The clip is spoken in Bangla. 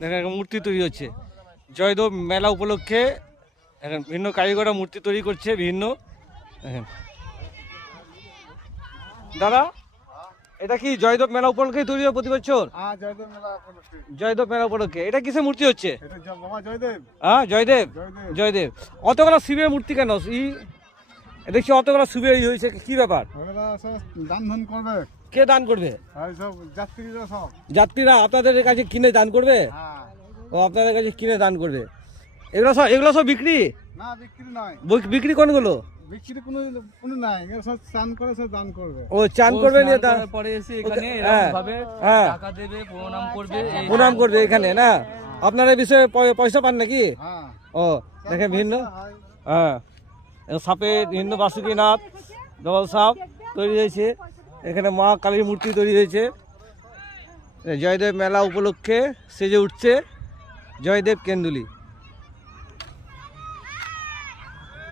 দেখেন মূর্তি তৈরি হচ্ছে জয়দেব মেলা উপলক্ষে। এখন ভিন্ন কারিগররা মূর্তি তৈরি করছে বিভিন্ন। দেখেন দাদা, এটা কি জয়দেব মেলা উপলক্ষে তৈরি হয় প্রতি বছর? জয়দেব মেলা উপলক্ষে এটা কিসের মূর্তি হচ্ছে? হ্যাঁ জয়দেব, জয়দেব। অতগুলো শিবের মূর্তি কেন? দেখছি অতগুলো শিবের হয়েছে, কি ব্যাপার? কে দান করবে? যাত্রীরা আপনাদের কাছে কিনে দান করবে? ও আপনাদের কাছে কিনে দান করবে। এগুলো সব বিক্রি? না বিক্রি নয়। বিক্রি কোনগুলো? বিক্রি কোনো নাই, সব চান করে সব দান করবে। ও চান করবে নিয়ে পরে এসে এখানে ভাবে টাকা দেবে, প্রণাম করবে, প্রণাম করবে এখানে না? আপনারা এই বিষয়ে পয়সা পান নাকি? ও দেখেন ভিন্ন, হ্যাঁ সাপের ভিন্ন বাসুকীনাথ ডবল সাপ তৈরি হয়েছে এখানে। মা কালীর মূর্তি তৈরি হয়েছে। জয়দেব মেলা উপলক্ষে সেজে উঠছে জয়দেব কেন্দুলি।